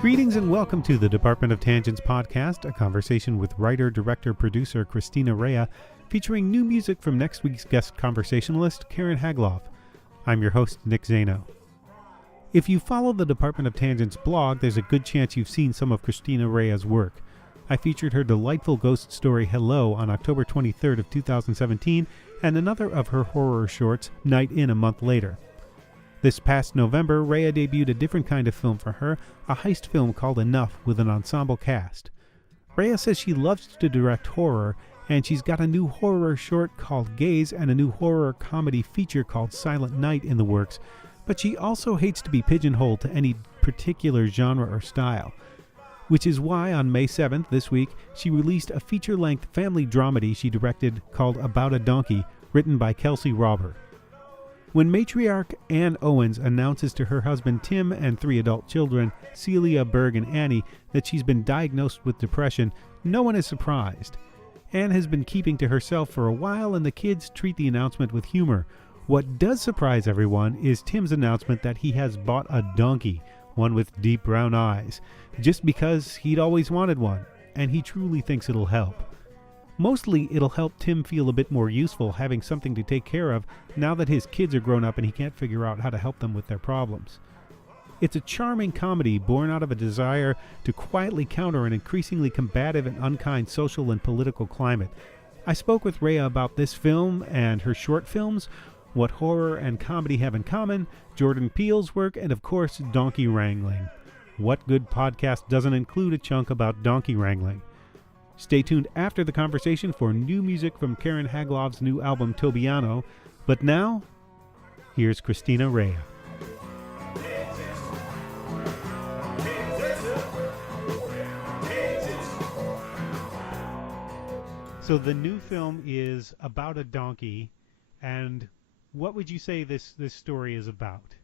Greetings and welcome to the Department of Tangents podcast, a conversation with writer, director, producer Christina Raia, featuring new music from next week's guest conversationalist, Karen Hagloff. I'm your host, Nick Zano. If you follow the Department of Tangents blog, there's a good chance you've seen some of Christina Raia's work. I featured her delightful ghost story, Hello, on October 23rd of 2017, and another of her horror shorts, Night In, a month later. This past November, Raia debuted a different kind of film for her, a heist film called Enough with an ensemble cast. Raia says she loves to direct horror, and she's got a new horror short called Gaze and a new horror comedy feature called Silent Night in the works, but she also hates to be pigeonholed to any particular genre or style. Which is why on May 7th, this week, she released a feature-length family dramedy she directed called About a Donkey, written by Kelsey Robber. When matriarch Ann Owens announces to her husband Tim and 3 adult children, Celia, Burgh, and Annie, that she's been diagnosed with depression, no one is surprised. Ann has been keeping to herself for a while, and the kids treat the announcement with humor. What does surprise everyone is Tim's announcement that he has bought a donkey, one with deep brown eyes, just because he'd always wanted one, and he truly thinks it'll help. Mostly, it'll help Tim feel a bit more useful having something to take care of now that his kids are grown up and he can't figure out how to help them with their problems. It's a charming comedy born out of a desire to quietly counter an increasingly combative and unkind social and political climate. I spoke with Raia about this film and her short films, what horror and comedy have in common, Jordan Peele's work, and of course, donkey wrangling. What good podcast doesn't include a chunk about donkey wrangling? Stay tuned after the conversation for new music from Karen Hagloff's new album Tobiano. But now, here's Christina Raia. So the new film is about a donkey, and what would you say this story is about?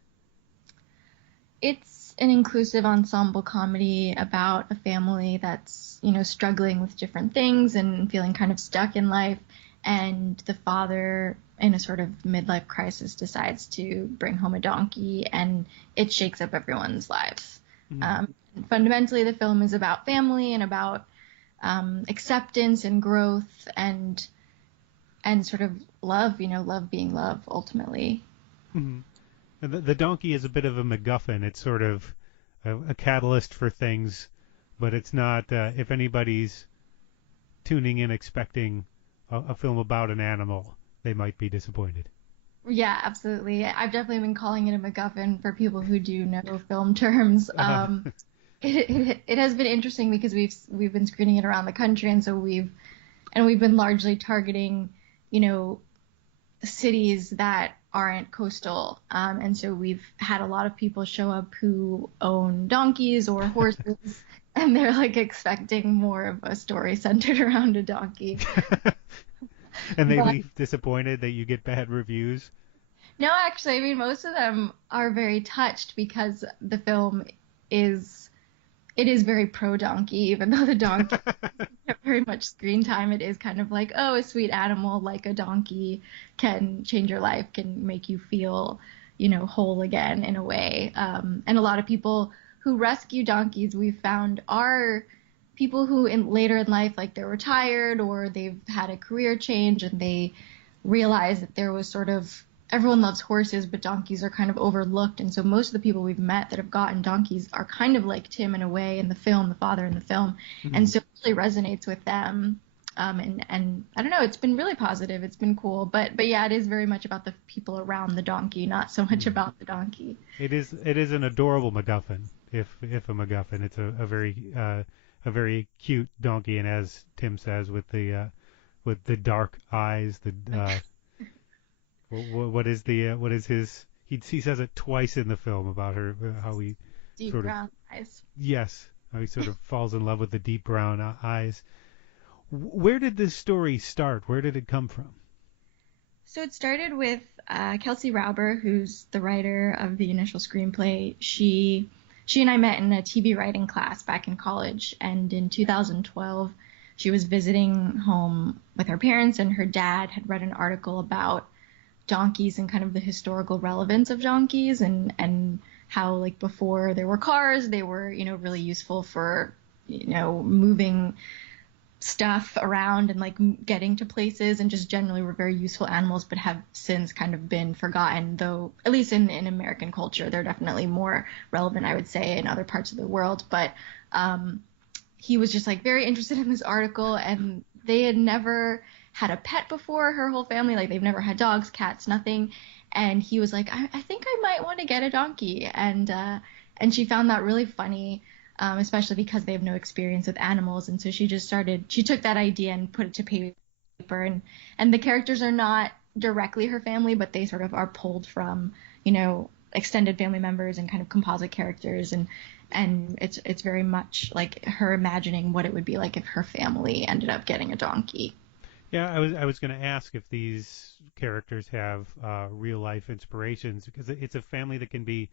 It's an inclusive ensemble comedy about a family that's, struggling with different things and feeling kind of stuck in life. And the father, in a sort of midlife crisis, decides to bring home a donkey, and it shakes up everyone's lives. Mm-hmm. Fundamentally, the film is about family and about acceptance and growth and sort of love, love being love, ultimately. Mm-hmm. The donkey is a bit of a MacGuffin. It's sort of a catalyst for things, but it's not, if anybody's tuning in expecting a film about an animal, they might be disappointed. Yeah, absolutely. I've definitely been calling it a MacGuffin for people who do know film terms. It has been interesting because we've been screening it around the country, and so we've been largely targeting, cities that aren't coastal, and so we've had a lot of people show up who own donkeys or horses, and they're like expecting more of a story centered around a donkey. And they leave disappointed that you get bad reviews? No, actually, most of them are very touched because the film is very pro-donkey, even though the donkey doesn't get very much screen time. It is kind of like, a sweet animal like a donkey can change your life, can make you feel, whole again in a way. And a lot of people who rescue donkeys, we've found, are people who later in life, like they're retired or they've had a career change and they realize that there was sort of, everyone loves horses, but donkeys are kind of overlooked. And so most of the people we've met that have gotten donkeys are kind of like Tim in a way in the film, the father in the film. Mm-hmm. And so it really resonates with them. And I don't know, it's been really positive. It's been cool. But yeah, it is very much about the people around the donkey, not so much about the donkey. It is an adorable MacGuffin, if a MacGuffin. It's a very cute donkey, and as Tim says, with the dark eyes, What is his? He says it twice in the film about her, how he deep brown eyes. Yes, how he sort of falls in love with the deep brown eyes. Where did this story start? Where did it come from? So it started with Kelsey Robber, who's the writer of the initial screenplay. She and I met in a TV writing class back in college, and in 2012 she was visiting home with her parents, and her dad had read an article about donkeys and kind of the historical relevance of donkeys, and how, like, before there were cars, they were, really useful for, moving stuff around and, like, getting to places, and just generally were very useful animals, but have since kind of been forgotten, though at least in American culture they're definitely more relevant, I would say, in other parts of the world. But he was just, like, very interested in this article, and they had never had a pet before, her whole family, like, they've never had dogs, cats, nothing. And he was like, I think I might want to get a donkey. And she found that really funny, especially because they have no experience with animals. And so she took that idea and put it to paper. And the characters are not directly her family, but they sort of are pulled from, extended family members and kind of composite characters. And it's very much like her imagining what it would be like if her family ended up getting a donkey. Yeah, I was going to ask if these characters have real life inspirations, because it's a family that can be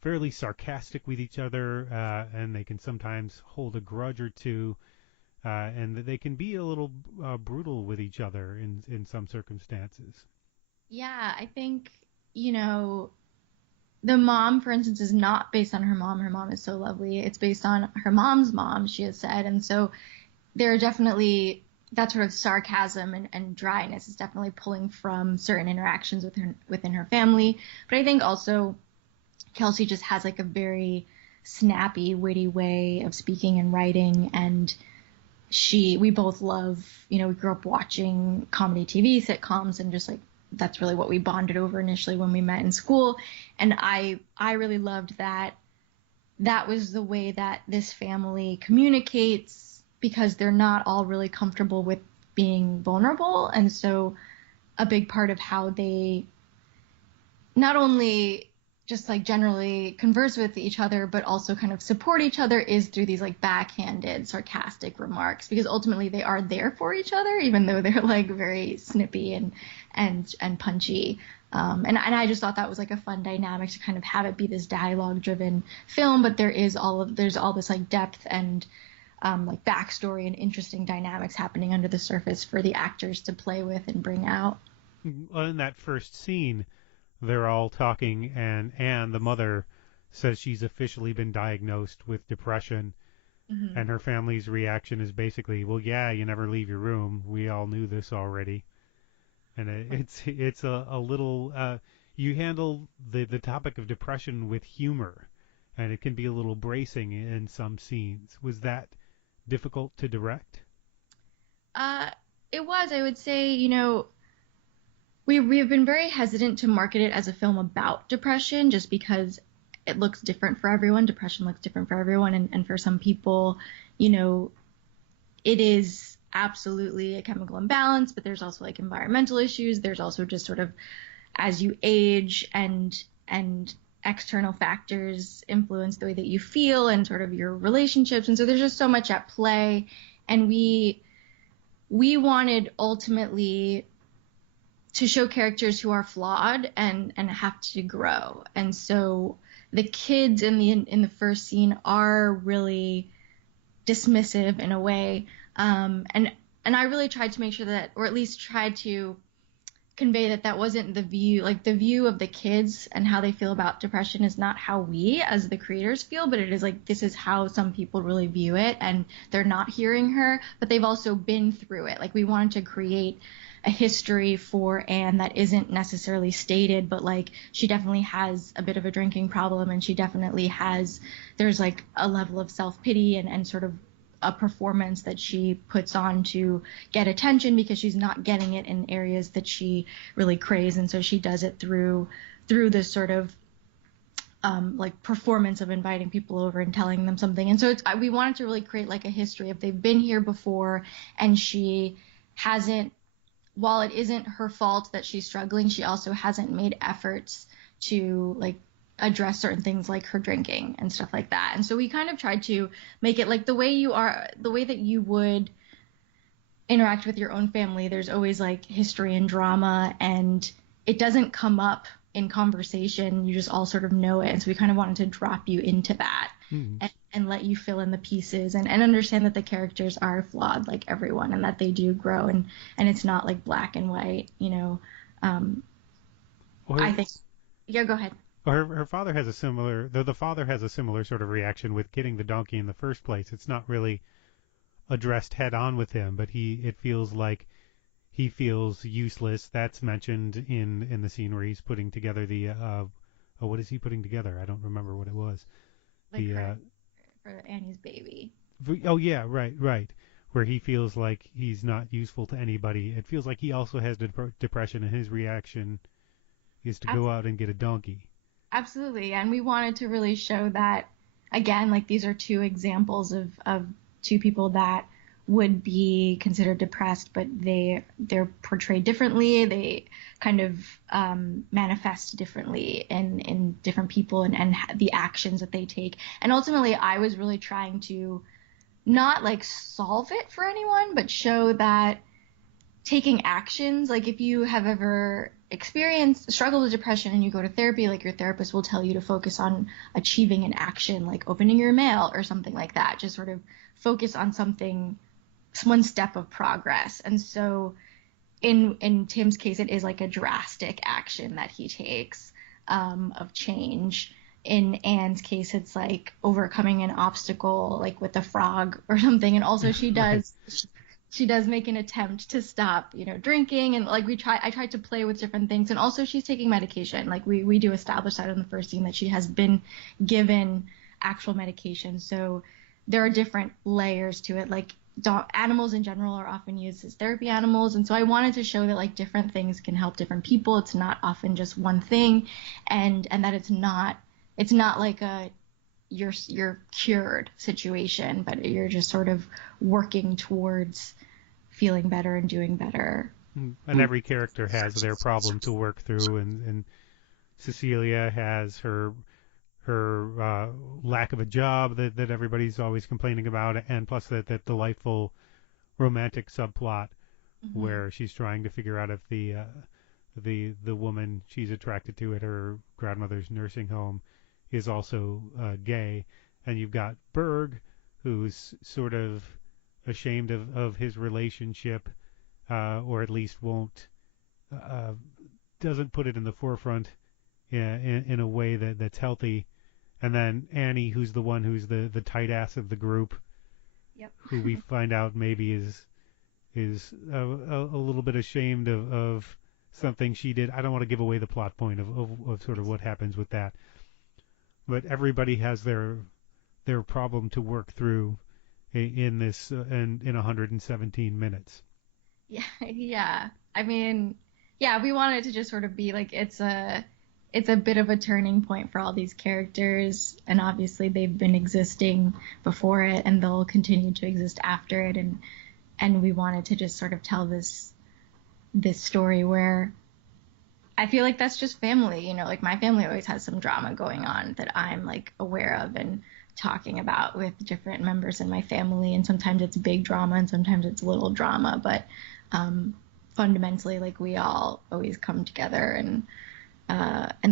fairly sarcastic with each other, and they can sometimes hold a grudge or two, and they can be a little brutal with each other in some circumstances. Yeah, I think, the mom, for instance, is not based on her mom. Her mom is so lovely. It's based on her mom's mom, she has said. And so there are definitely that sort of sarcasm and dryness is definitely pulling from certain interactions within her family. But I think also Kelsey just has, like, a very snappy, witty way of speaking and writing, and we both love, we grew up watching comedy TV sitcoms, and just, like, that's really what we bonded over initially when we met in school. And I really loved that was the way that this family communicates, because they're not all really comfortable with being vulnerable. And so a big part of how they not only just, like, generally converse with each other, but also kind of support each other is through these, like, backhanded, sarcastic remarks, because ultimately they are there for each other, even though they're, like, very snippy and punchy. And I just thought that was, like, a fun dynamic to kind of have it be this dialogue driven film, but there's all this, like, depth and like, backstory and interesting dynamics happening under the surface for the actors to play with and bring out. Well, in that first scene, they're all talking, and Anne, the mother, says she's officially been diagnosed with depression, Mm-hmm. and her family's reaction is basically, well, yeah, you never leave your room. We all knew this already. And it's a little, you handle the topic of depression with humor, and it can be a little bracing in some scenes. Was that difficult to direct? It was, I would say, we have been very hesitant to market it as a film about depression, just because it looks different for everyone. Depression looks different for everyone. And for some people, it is absolutely a chemical imbalance, but there's also, like, environmental issues. There's also just sort of, as you age and external factors influence the way that you feel and sort of your relationships. And so there's just so much at play. And we wanted ultimately to show characters who are flawed and have to grow. And so the kids in the first scene are really dismissive in a way. And I really tried to make sure that, or at least tried to convey that wasn't the view, like, the view of the kids and how they feel about depression is not how we as the creators feel, but it is, like, this is how some people really view it, and they're not hearing her, but they've also been through it. Like, we wanted to create a history for Anne that isn't necessarily stated, but, like, she definitely has a bit of a drinking problem, and she definitely there's, like, a level of self-pity and sort of a performance that she puts on to get attention, because she's not getting it in areas that she really craves. And so she does it through this sort of like, performance of inviting people over and telling them something. And so we wanted to really create, like, a history of they've been here before, and she hasn't, while it isn't her fault that she's struggling, she also hasn't made efforts to, like, address certain things like her drinking and stuff like that. And so we kind of tried to make it like the way that you would interact with your own family. There's always, like, history and drama, and it doesn't come up in conversation, you just all sort of know it. And so we kind of wanted to drop you into that and let you fill in the pieces and understand that the characters are flawed like everyone and that they do grow and it's not like black and white, you know. I think, yeah, go ahead. Her father has a similar, though the father has a similar sort of reaction with getting the donkey in the first place. It's not really addressed head on with him, but it feels like he feels useless. That's mentioned in the scene where he's putting together the what is he putting together? I don't remember what it was. Like for Annie's baby. Oh yeah, right. Where he feels like he's not useful to anybody. It feels like he also has depression, and his reaction is to go out and get a donkey. Absolutely, and we wanted to really show that, again, like these are two examples of two people that would be considered depressed, but they're portrayed differently. They kind of manifest differently in different people and the actions that they take. And ultimately, I was really trying to not like solve it for anyone, but show that taking actions, like if you have ever struggled with depression and you go to therapy, like your therapist will tell you to focus on achieving an action, like opening your mail or something like that. Just sort of focus on something, one step of progress. And so in Tim's case, it is like a drastic action that he takes of change. In Anne's case, it's like overcoming an obstacle, like with a frog or something. And also she does she does make an attempt to stop, you know, drinking, and like I tried to play with different things. And also she's taking medication. Like we do establish that in the first scene that she has been given actual medication. So there are different layers to it. Like animals in general are often used as therapy animals, and so I wanted to show that like different things can help different people. It's not often just one thing, and that it's not like a you're cured situation, but you're just sort of working towards feeling better and doing better. And every character has their problem to work through, and Cecilia has her lack of a job that everybody's always complaining about, and plus that delightful romantic subplot where she's trying to figure out if the woman she's attracted to at her grandmother's nursing home is also gay. And you've got Burgh, who's sort of ashamed of his relationship, or at least doesn't put it in the forefront in a way that's healthy. And then Annie, who's the one who's the tight ass of the group, who we find out maybe is a little bit ashamed of something she did. I don't want to give away the plot point of sort of what happens with that. But everybody has their problem to work through in this in 117 minutes. Yeah. I mean, yeah, we wanted to just sort of be like it's a bit of a turning point for all these characters, and obviously they've been existing before it and they'll continue to exist after it, and we wanted to just sort of tell this story where I feel like that's just family, you know, like my family always has some drama going on that I'm like aware of and talking about with different members in my family, and sometimes it's big drama and sometimes it's little drama, but fundamentally, like we all always come together and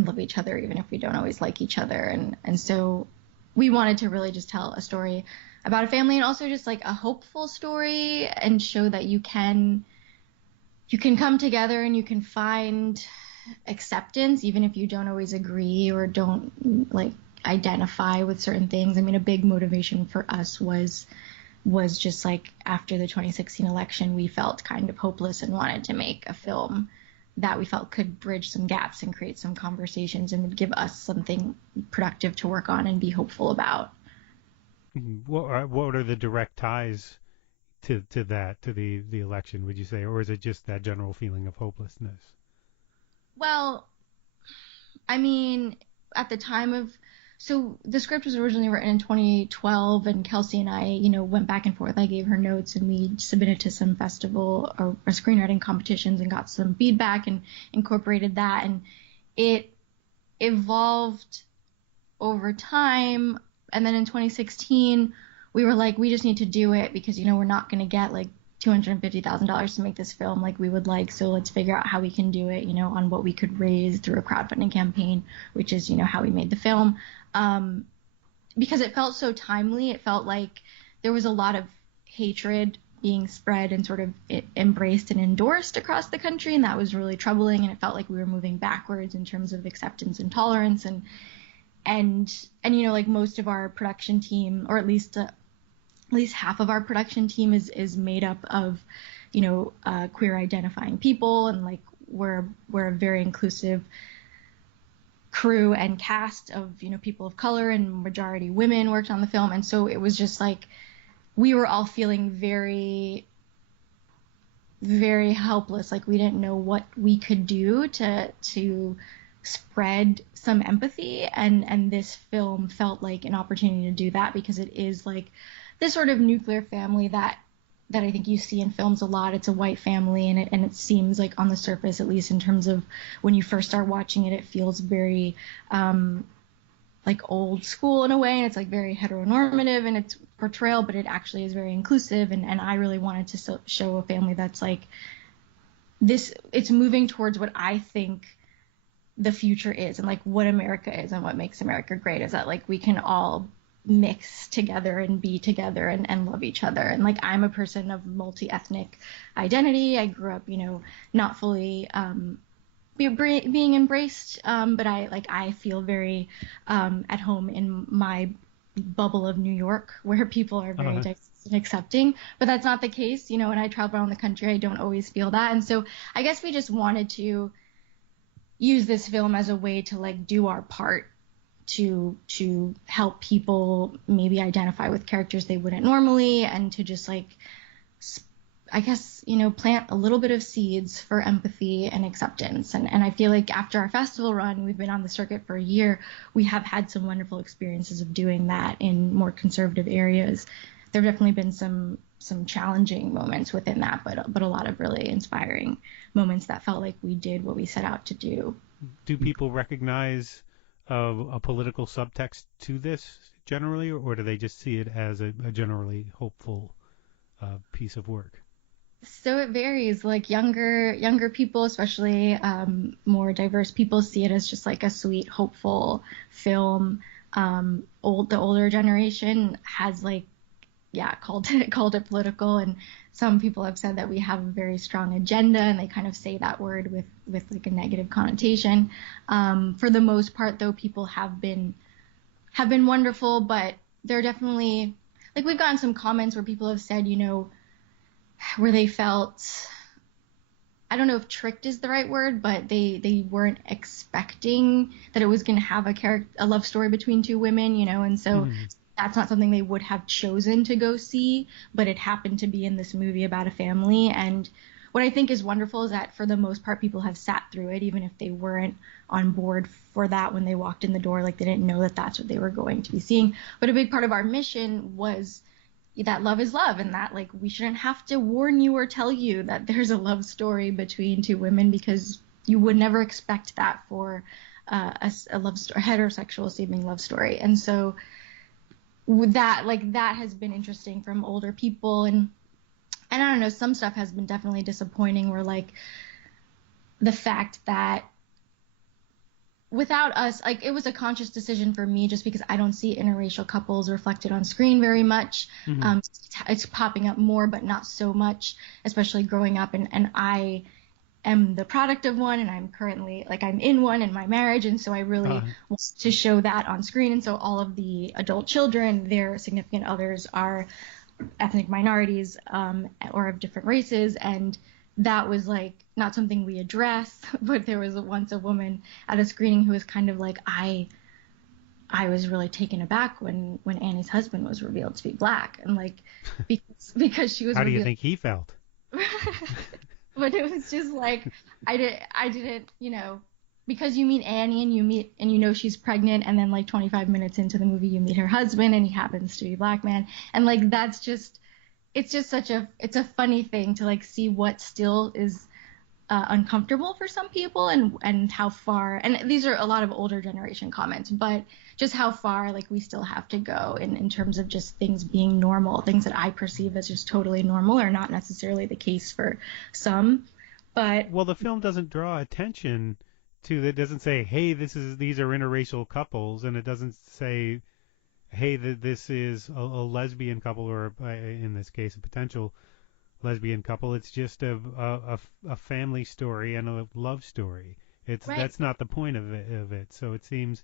love each other even if we don't always like each other, and so we wanted to really just tell a story about a family, and also just like a hopeful story, and show that you can come together and you can find acceptance even if you don't always agree or don't like identify with certain things. I mean, a big motivation for us was just like after the 2016 election, we felt kind of hopeless and wanted to make a film that we felt could bridge some gaps and create some conversations and would give us something productive to work on and be hopeful about. What are the direct ties to the election, would you say, or is it just that general feeling of hopelessness? Well, I mean, at the time so the script was originally written in 2012, and Kelsey and I, you know, went back and forth. I gave her notes and we submitted to some festival or screenwriting competitions and got some feedback and incorporated that, and it evolved over time. And then in 2016, we were like, we just need to do it because, you know, we're not going to get like $250,000 to make this film like we would like, so let's figure out how we can do it, on what we could raise through a crowdfunding campaign, which is, how we made the film. Because it felt so timely. It felt like there was a lot of hatred being spread and sort of embraced and endorsed across the country, and that was really troubling, and it felt like we were moving backwards in terms of acceptance and tolerance, and like most of our production team, or at least half of our production team is made up of queer identifying people, and like we're a very inclusive crew and cast of people of color, and majority women worked on the film. And so it was just like we were all feeling very, very helpless, like we didn't know what we could do to spread some empathy, and this film felt like an opportunity to do that, because it is like this sort of nuclear family that I think you see in films a lot. It's a white family, and it seems like on the surface, at least in terms of when you first start watching it, it feels very like old school in a way, and it's like very heteronormative in its portrayal, but it actually is very inclusive, and I really wanted to show a family that's like this. It's moving towards what I think the future is, and like what America is, and what makes America great is that like we can all mix together and be together and love each other. And like I'm a person of multi-ethnic identity. I grew up not fully being embraced, but I feel very at home in my bubble of New York, where people are very diverse and accepting. But that's not the case. When I travel around the country, I don't always feel that. And so I guess we just wanted to use this film as a way to like do our part to help people maybe identify with characters they wouldn't normally, and to just like, I guess, plant a little bit of seeds for empathy and acceptance. And I feel like after our festival run, we've been on the circuit for a year, we have had some wonderful experiences of doing that in more conservative areas. There have definitely been some challenging moments within that, but a lot of really inspiring moments that felt like we did what we set out to do. Do people recognize a political subtext to this generally, or do they just see it as a generally hopeful piece of work? So it varies. Like younger people, especially more diverse people, see it as just like a sweet, hopeful film. The older generation has called it political, and some people have said that we have a very strong agenda, and they kind of say that word with like a negative connotation. For the most part, though, people have been wonderful, but they're definitely, like, we've gotten some comments where people have said, where they felt, I don't know if tricked is the right word, but they weren't expecting that it was going to have a love story between two women, and so that's not something they would have chosen to go see, but it happened to be in this movie about a family. And what I think is wonderful is that for the most part, people have sat through it, even if they weren't on board for that when they walked in the door, like they didn't know that that's what they were going to be seeing. But a big part of our mission was that love is love, and that like we shouldn't have to warn you or tell you that there's a love story between two women, because you would never expect that for a love story, heterosexual seeming love story. And so with that, like, that has been interesting from older people, and I don't know, some stuff has been definitely disappointing, where like the fact that without us, like, it was a conscious decision for me, just because I don't see interracial couples reflected on screen very much. It's popping up more, but not so much, especially growing up, and I am the product of one, and I'm currently, like, I'm in one in my marriage, and so I really want to show that on screen. And so all of the adult children, their significant others are ethnic minorities, or of different races, and that was like not something we address. But there was once a woman at a screening who was kind of like, I was really taken aback when Annie's husband was revealed to be black, and like because she was How do you think he felt? But it was just like, I didn't, because you meet Annie and she's pregnant, and then like 25 minutes into the movie you meet her husband, and he happens to be a black man, and like it's just it's a funny thing to like see what still is uncomfortable for some people, and how far, and these are a lot of older generation comments, but just how far like we still have to go in terms of just things being normal. Things that I perceive as just totally normal are not necessarily the case for some. But well, the film doesn't draw attention to, it doesn't say, hey, these are interracial couples, and it doesn't say, hey, this is a lesbian couple, or in this case a potential lesbian couple. It's just a family story and a love story. right. That's not the point of it. So it seems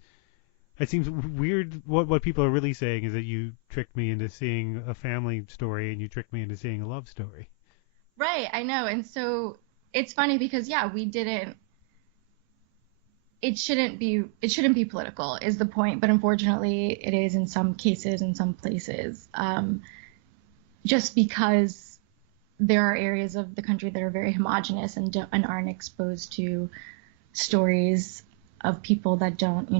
weird. What people are really saying is that you tricked me into seeing a family story and you tricked me into seeing a love story. Right, I know. And so it's funny because yeah, we didn't it shouldn't be political is the point, but unfortunately it is in some cases, in some places. Just because there are areas of the country that are very homogenous and aren't exposed to stories of people that don't,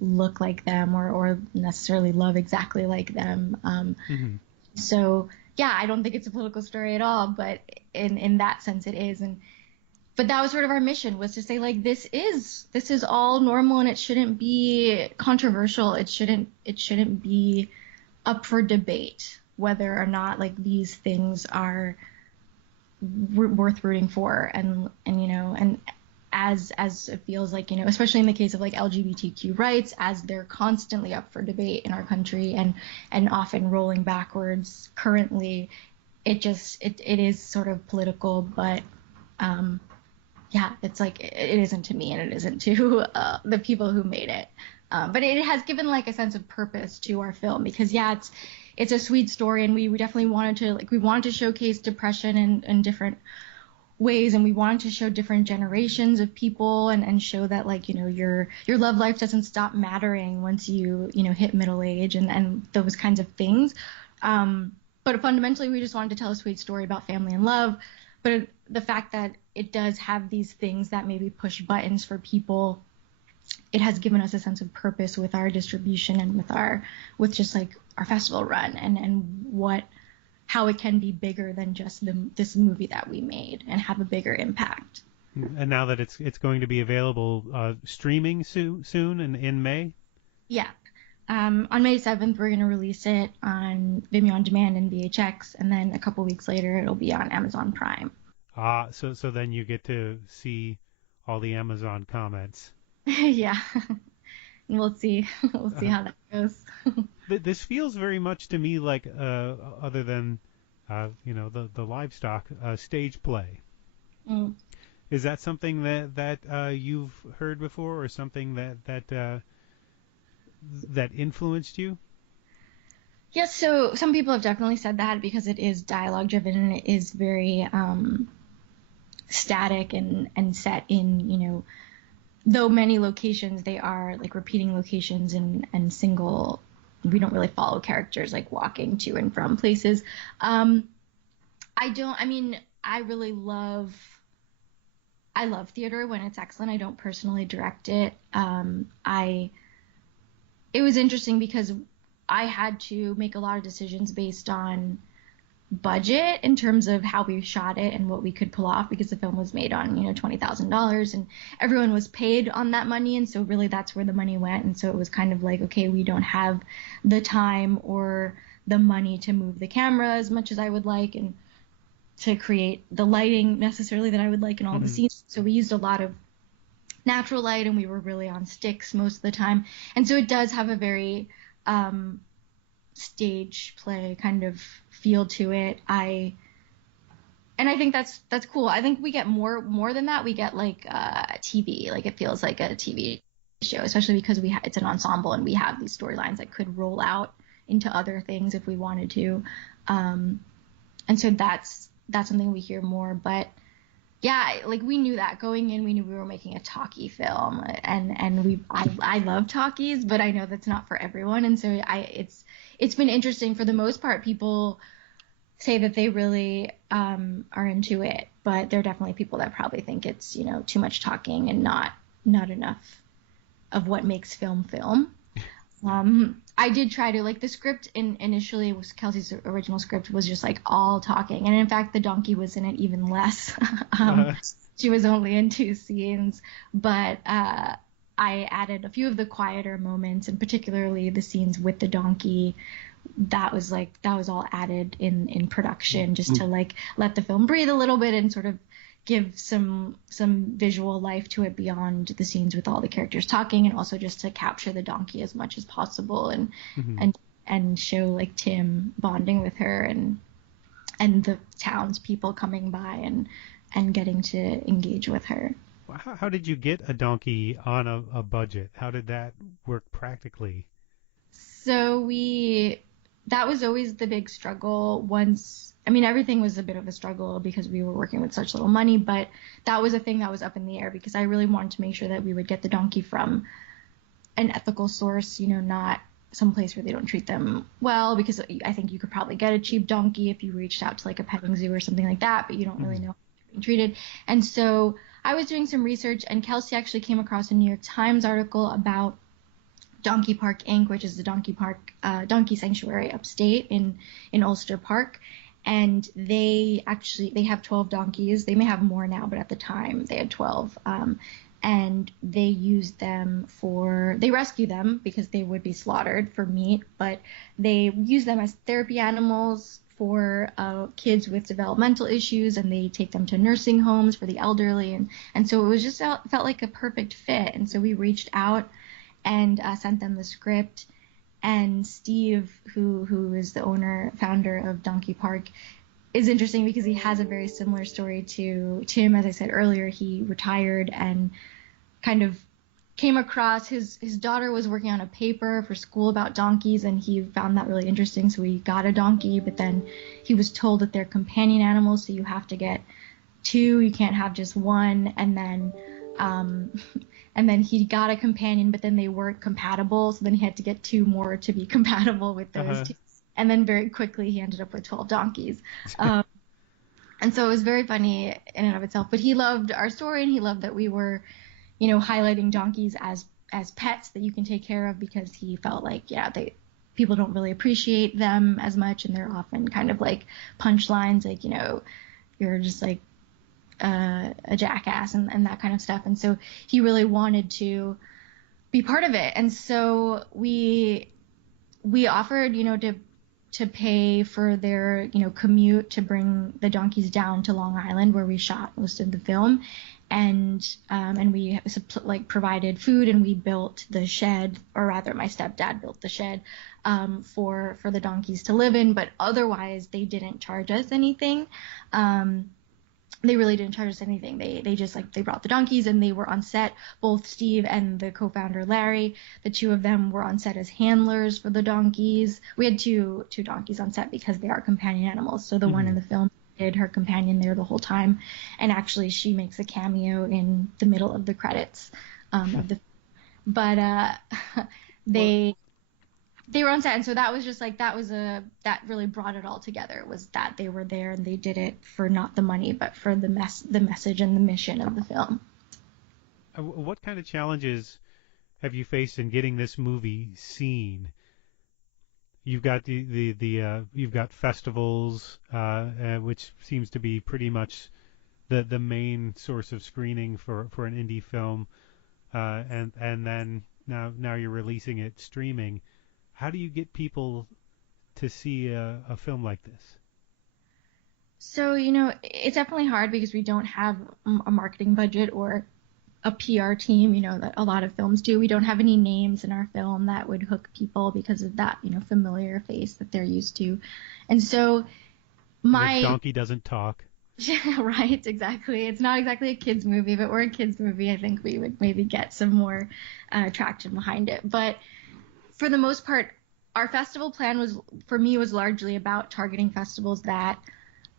look like them or necessarily love exactly like them. So yeah, I don't think it's a political story at all, but in that sense it is. But that was sort of our mission, was to say like this is all normal and it shouldn't be controversial. It shouldn't be up for debate whether or not like these things are worth rooting for, and as it feels like, especially in the case of like LGBTQ rights, as they're constantly up for debate in our country and often rolling backwards currently, it is sort of political, but yeah, it's like it isn't to me and it isn't to the people who made it. But it has given like a sense of purpose to our film, because yeah, it's a sweet story, and we definitely wanted to showcase depression in different ways, and we wanted to show different generations of people and show that like, your love life doesn't stop mattering once you hit middle age and those kinds of things. But fundamentally we just wanted to tell a sweet story about family and love. But the fact that it does have these things that maybe push buttons for people, it has given us a sense of purpose with our distribution and with just like our festival run and how it can be bigger than just this movie that we made and have a bigger impact. And now that it's going to be available streaming soon in May? Yeah. On May 7th, we're going to release it on Vimeo On Demand and VHX, and then a couple weeks later, it'll be on Amazon Prime. So then you get to see all the Amazon comments. Yeah. We'll see. We'll see how that goes. This feels very much to me like, other than, the livestock, stage play. Mm. Is that something that you've heard before, or something that influenced you? Yes, so some people have definitely said that because it is dialogue driven and it is very static and set in, though many locations, they are like repeating locations and single, we don't really follow characters like walking to and from places. I love theater when it's excellent. I don't personally direct it. It was interesting because I had to make a lot of decisions based on budget in terms of how we shot it and what we could pull off, because the film was made on, $20,000 and everyone was paid on that money. And so really that's where the money went. And so it was kind of like, okay, we don't have the time or the money to move the camera as much as I would like and to create the lighting necessarily that I would like in all the scenes. So we used a lot of natural light and we were really on sticks most of the time. And so it does have a very stage play kind of feel to it. I think that's cool. I think we get more than that. We get like TV, like it feels like a TV show, especially because it's an ensemble and we have these storylines that could roll out into other things if we wanted to. And so that's something we hear more. But yeah, like we knew that going in, we knew we were making a talkie film, and I love talkies, but I know that's not for everyone. And so it's been interesting. For the most part, people say that they really are into it, but there are definitely people that probably think it's, too much talking and not enough of what makes film. I did try to, like, the script initially was Kelsey's original script was just like all talking, and in fact the donkey was in it even less. she was only in 2 scenes, but I added a few of the quieter moments, and particularly the scenes with the donkey. That was all added in production, just to like let the film breathe a little bit and sort of give some visual life to it beyond the scenes with all the characters talking, and also just to capture the donkey as much as possible, and and show like Tim bonding with her, and the townspeople coming by and getting to engage with her. How did you get a donkey on a budget? How did that work practically? So that was always the big struggle. I mean, everything was a bit of a struggle because we were working with such little money, but that was a thing that was up in the air because I really wanted to make sure that we would get the donkey from an ethical source, not some place where they don't treat them well, because I think you could probably get a cheap donkey if you reached out to like a petting zoo or something like that, but you don't really know how they're being treated. And so I was doing some research, and Kelsey actually came across a New York Times article about Donkey Park Inc., which is the donkey sanctuary upstate in Ulster Park. And they have 12 donkeys. They may have more now, but at the time they had 12. And they rescue them because they would be slaughtered for meat, but they use them as therapy animals for kids with developmental issues, and they take them to nursing homes for the elderly. And so it was just felt like a perfect fit. And so we reached out and sent them the script. And Steve, who is the founder of Donkey Park, is interesting because he has a very similar story to Tim. As I said earlier, he retired and kind of came across his daughter was working on a paper for school about donkeys, and he found that really interesting. So he got a donkey, but then he was told that they're companion animals, so you have to get 2. You can't have just one. And then he got a companion, but then they weren't compatible. So then he had to get 2 more to be compatible with those 2. And then very quickly he ended up with 12 donkeys. And so it was very funny in and of itself. But he loved our story, and he loved that we were, highlighting donkeys as pets that you can take care of, because he felt like, people don't really appreciate them as much. And they're often kind of like punchlines, like, you're just like a jackass and that kind of stuff. And so he really wanted to be part of it. And so we offered, to pay for their, commute to bring the donkeys down to Long Island, where we shot most of the film. And we provided food, and we built the shed, or rather my stepdad built the shed for the donkeys to live in. But otherwise they didn't charge us anything. They really didn't charge us anything. They just they brought the donkeys, and they were on set. Both Steve and the co-founder Larry, the 2 of them were on set as handlers for the donkeys. We had two donkeys on set because they are companion animals. So the one in the film did her companion there the whole time, and actually she makes a cameo in the middle of the credits of the. But they were on set, and so that was just that really brought it all together, was that they were there and they did it for not the money, but for the message and the mission of the film. What kind of challenges have you faced in getting this movie seen? You've got you've got festivals, which seems to be pretty much the main source of screening for an indie film, and then now you're releasing it streaming. How do you get people to see a film like this? So, it's definitely hard because we don't have a marketing budget or a PR team, that a lot of films do. We don't have any names in our film that would hook people because of that, familiar face that they're used to. And so the donkey doesn't talk. Yeah, right, exactly. It's not exactly a kids movie. If it were a kids movie, I think we would maybe get some more traction behind it. But for the most part, our festival plan was largely about targeting festivals that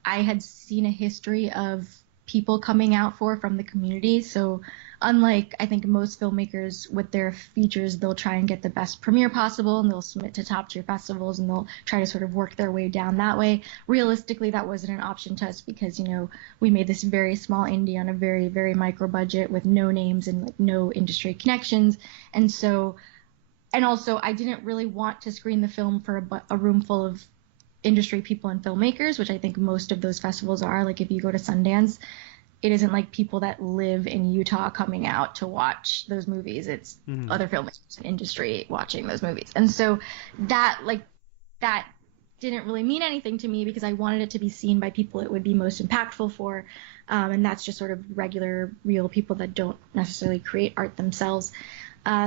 I had seen a history of people coming out from the community. So unlike, I think, most filmmakers with their features, they'll try and get the best premiere possible, and they'll submit to top tier festivals, and they'll try to sort of work their way down that way. Realistically, that wasn't an option to us because, we made this very small indie on a very, very micro budget with no names and no industry connections. And also, I didn't really want to screen the film for a room full of industry people and filmmakers, which I think most of those festivals are. Like if you go to Sundance, it isn't like people that live in Utah coming out to watch those movies. It's other filmmakers and industry watching those movies. And so that didn't really mean anything to me because I wanted it to be seen by people it would be most impactful for. And that's just sort of regular, real people that don't necessarily create art themselves.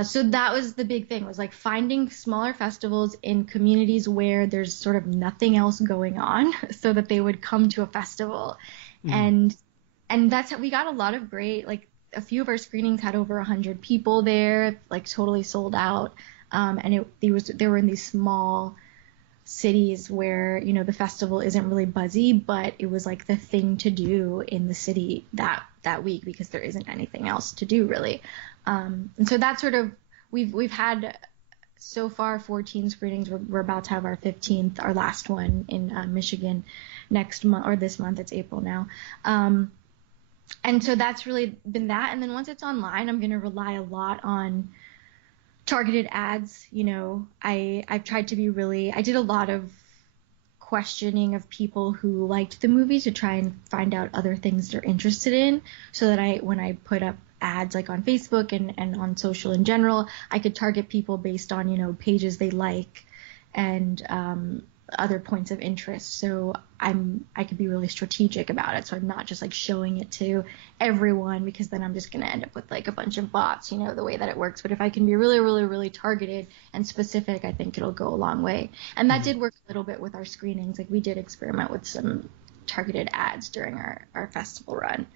So that was the big thing, was like finding smaller festivals in communities where there's sort of nothing else going on so that they would come to a festival. And that's how we got a lot of great, like a few of our screenings had over 100 people there, like totally sold out. And they were in these small cities where, you know, the festival isn't really buzzy, but it was like the thing to do in the city that week because there isn't anything else to do really. And so that's sort of, we've had so far 14 screenings. We're about to have our 15th, our last one in Michigan next month, or this month. It's April now. And so that's really been that. And then once it's online, I'm going to rely a lot on targeted ads. You know, I've tried to be I did a lot of questioning of people who liked the movie to try and find out other things they're interested in, so that when I put up ads like on Facebook and on social in general, I could target people based on, you know, pages they like and other points of interest. So I could be really strategic about it. So I'm not just like showing it to everyone, because then I'm just going to end up with like a bunch of bots, you know, the way that it works. But if I can be really, really, really targeted and specific, I think it'll go a long way. And that did work a little bit with our screenings. Like we did experiment with some targeted ads during our festival run.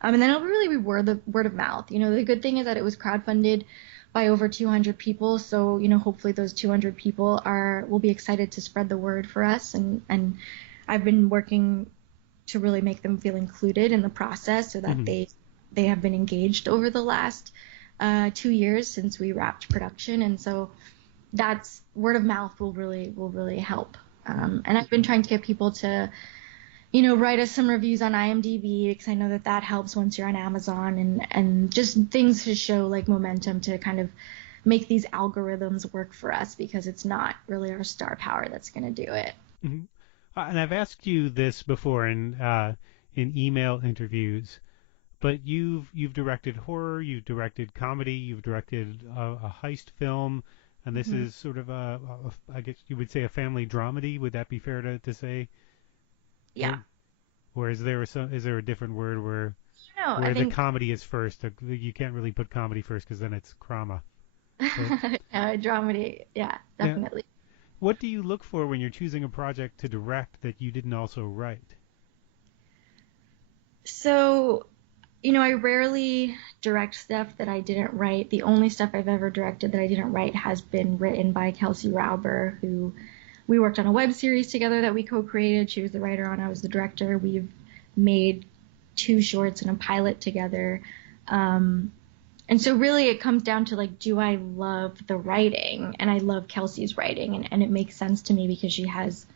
And then it'll really be word of mouth. You know, the good thing is that it was crowdfunded by over 200 people. So, you know, hopefully those 200 people will be excited to spread the word for us. And I've been working to really make them feel included in the process, so that they have been engaged over the last 2 years since we wrapped production. And so that's word of mouth will really help. And I've been trying to get people to, you know, write us some reviews on IMDb, because I know that helps once you're on Amazon, and just things to show like momentum to kind of make these algorithms work for us, because it's not really our star power that's going to do it. And I've asked you this before in email interviews, but you've directed horror, you've directed comedy, you've directed a heist film, and this is sort of I guess you would say a family dramedy. Would that be fair to say? Yeah. Or is there a different word where I think the comedy is first? You can't really put comedy first, because then it's drama. Dramedy, yeah, definitely. Yeah. What do you look for when you're choosing a project to direct that you didn't also write? So, you know, I rarely direct stuff that I didn't write. The only stuff I've ever directed that I didn't write has been written by Kelsey Rauber, who we worked on a web series together that we co-created. She was the writer on, I was the director. We've made 2 shorts and a pilot together. And so really it comes down to like, do I love the writing? And I love Kelsey's writing, and it makes sense to me because she has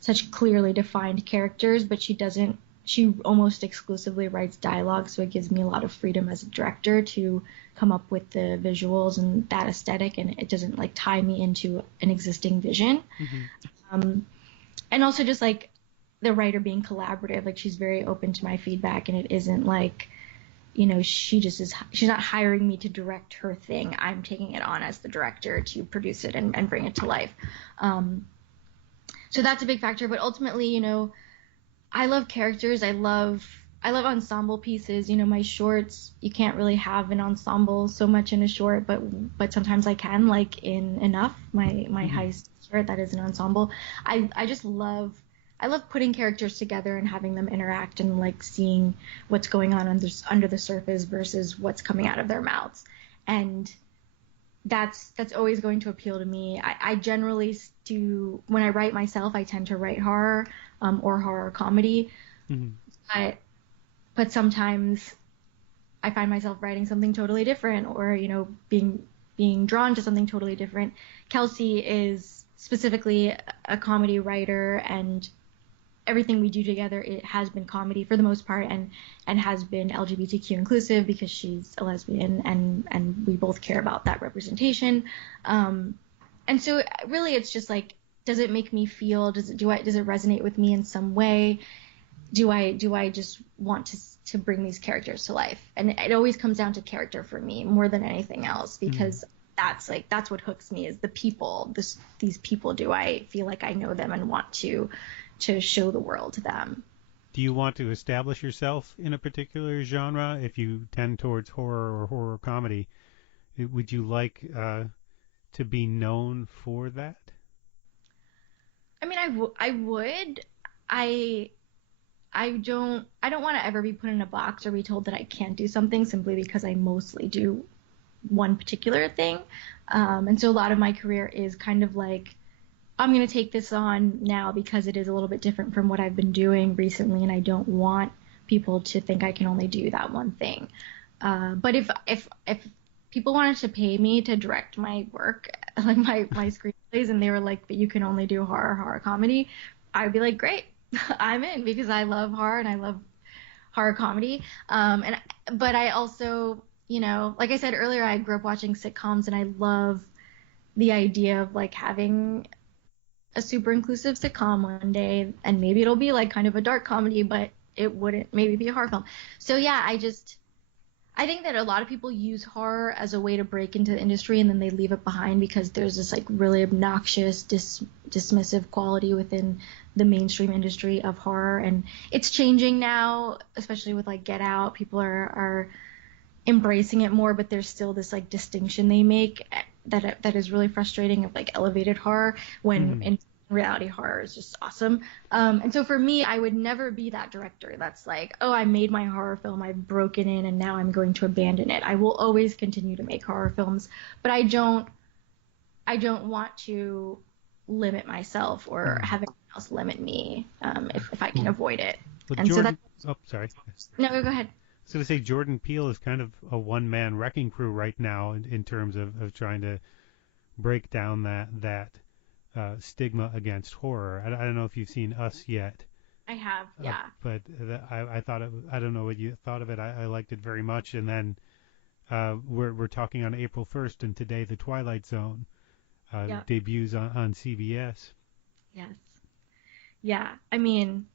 such clearly defined characters, but she almost exclusively writes dialogue. So it gives me a lot of freedom as a director to come up with the visuals and that aesthetic, and it doesn't like tie me into an existing vision. And also just like the writer being collaborative, like she's very open to my feedback, and it isn't like, you know, she's not hiring me to direct her thing. I'm taking it on as the director to produce it and bring it to life. So that's a big factor. But ultimately, you know, I love characters. I love ensemble pieces. You know, my shorts, you can't really have an ensemble so much in a short, but sometimes I can, like in Enough, my heist short, that is an ensemble. I love putting characters together and having them interact and like seeing what's going on under the surface versus what's coming out of their mouths. And that's always going to appeal to me. I generally do, when I write myself, I tend to write horror or horror comedy. But sometimes I find myself writing something totally different, or, you know, being drawn to something totally different. Kelsey is specifically a comedy writer, and everything we do together, it has been comedy for the most part, and has been LGBTQ inclusive because she's a lesbian, and we both care about that representation. And so really it's just like, does it make me feel, does it resonate with me in some way? do I just want to bring these characters to life? And it always comes down to character for me more than anything else, because that's what hooks me, is the people. These people, do I feel like I know them and want to show the world to them? Do you want to establish yourself in a particular genre? If you tend towards horror or horror comedy, would you like to be known for that? I mean, I would. I I don't want to ever be put in a box or be told that I can't do something simply because I mostly do one particular thing. And so a lot of my career is kind of like, I'm going to take this on now because it is a little bit different from what I've been doing recently, and I don't want people to think I can only do that one thing. But if people wanted to pay me to direct my work, like my screenplays, and they were like, but you can only do horror comedy, I'd be like, great, I'm in, because I love horror and I love horror comedy. But I also, like I said earlier, I grew up watching sitcoms, and I love the idea of like having a super inclusive sitcom one day, and maybe it'll be like kind of a dark comedy, but it wouldn't maybe be a horror film. So yeah, I think that a lot of people use horror as a way to break into the industry, and then they leave it behind because there's this like really obnoxious, dismissive quality within the mainstream industry of horror. And it's changing now, especially with like Get Out. People are embracing it more, but there's still this like distinction they make that is really frustrating, of like elevated horror, when in reality horror is just awesome. And so for me, I would never be that director that's like, oh, I made my horror film, I've broken in, and now I'm going to abandon it. I will always continue to make horror films, but I don't want to limit myself or have anyone else limit me, if I can avoid it. Well, and Jordan, sorry. No, go ahead. So to say, Jordan Peele is kind of a one-man wrecking crew right now in terms of trying to break down that stigma against horror. I don't know if you've seen Us yet. I have, yeah. But I thought I don't know what you thought of it. I liked it very much. And then we're talking on April 1st, and today The Twilight Zone debuts on CBS. Yes. Yeah, I mean,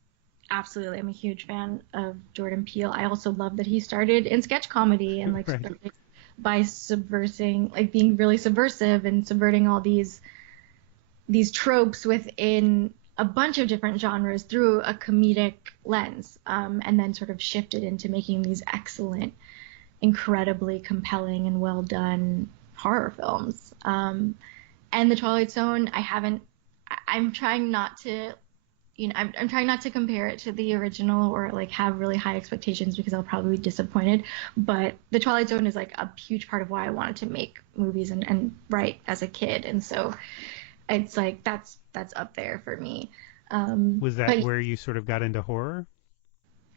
absolutely. I'm a huge fan of Jordan Peele. I also love that he started in sketch comedy and like started by subversing, like being really subversive and subverting all these tropes within a bunch of different genres through a comedic lens, and then sort of shifted into making these excellent, incredibly compelling and well done horror films. And The Twilight Zone, I'm trying not to, I'm trying not to compare it to the original or like have really high expectations, because I'll probably be disappointed. But The Twilight Zone is like a huge part of why I wanted to make movies and write as a kid. And so it's like, that's up there for me. Was that where you sort of got into horror?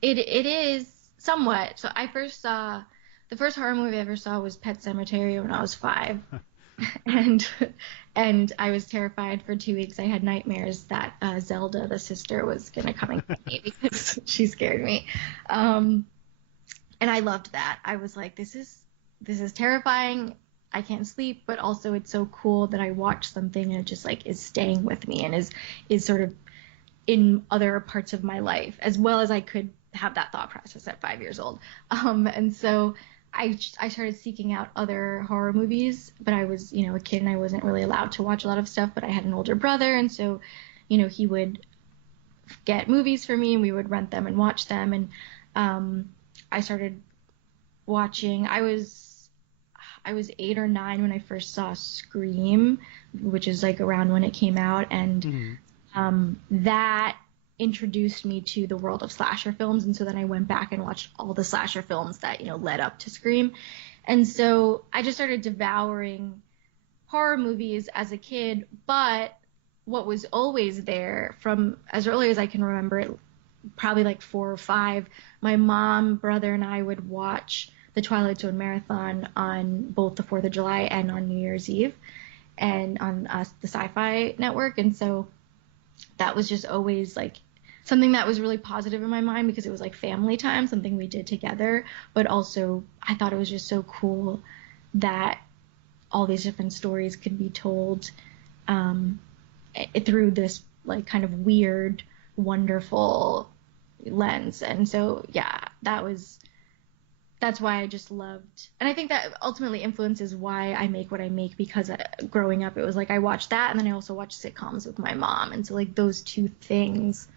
It is somewhat. So the first horror movie I ever saw was Pet Sematary when I was 5. and I was terrified for 2 weeks. I had nightmares that Zelda, the sister, was gonna come and get me because she scared me. And I loved that. I was like, this is terrifying. I can't sleep, but also it's so cool that I watched something and it just like is staying with me and is sort of in other parts of my life, as well as I could have that thought process at 5 years old. And so I started seeking out other horror movies, but I was, a kid and I wasn't really allowed to watch a lot of stuff, but I had an older brother. And so, he would get movies for me and we would rent them and watch them. And I started watching, I was 8 or 9 when I first saw Scream, which is like around when it came out. And that introduced me to the world of slasher films, and so then I went back and watched all the slasher films that led up to Scream. And so I just started devouring horror movies as a kid. But what was always there from as early as I can remember, it probably like 4 or 5, my mom, brother, and I would watch the Twilight Zone marathon on both the 4th of July and on New Year's Eve, and on the Sci-Fi Network. And so that was just always like something that was really positive in my mind, because it was like family time, something we did together. But also I thought it was just so cool that all these different stories could be told through this like kind of weird, wonderful, lens. And so, yeah, that's why I just loved, and I think that ultimately influences why I make what I make, because growing up, it was like I watched that, and then I also watched sitcoms with my mom. And so like those two things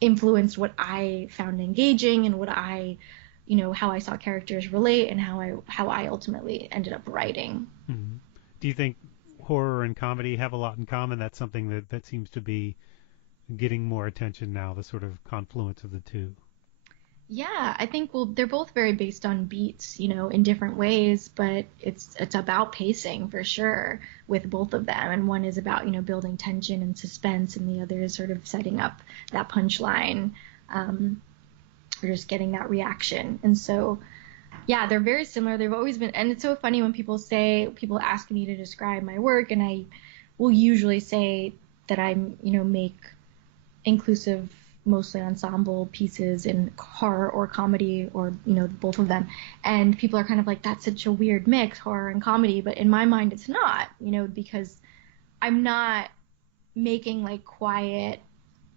influenced what I found engaging and what I, how I saw characters relate, and how I ultimately ended up writing. Mm-hmm. Do you think horror and comedy have a lot in common? That's something that seems to be getting more attention now, the sort of confluence of the two. Yeah, I think, well, they're both very based on beats, in different ways, but it's about pacing for sure with both of them. And one is about, building tension and suspense, and the other is sort of setting up that punchline, or just getting that reaction. And so, yeah, they're very similar. They've always been, and it's so funny when people ask me to describe my work, and I will usually say that make inclusive, mostly ensemble pieces in horror or comedy, or both of them. And people are kind of like, that's such a weird mix, horror and comedy. But in my mind, it's not, because I'm not making like quiet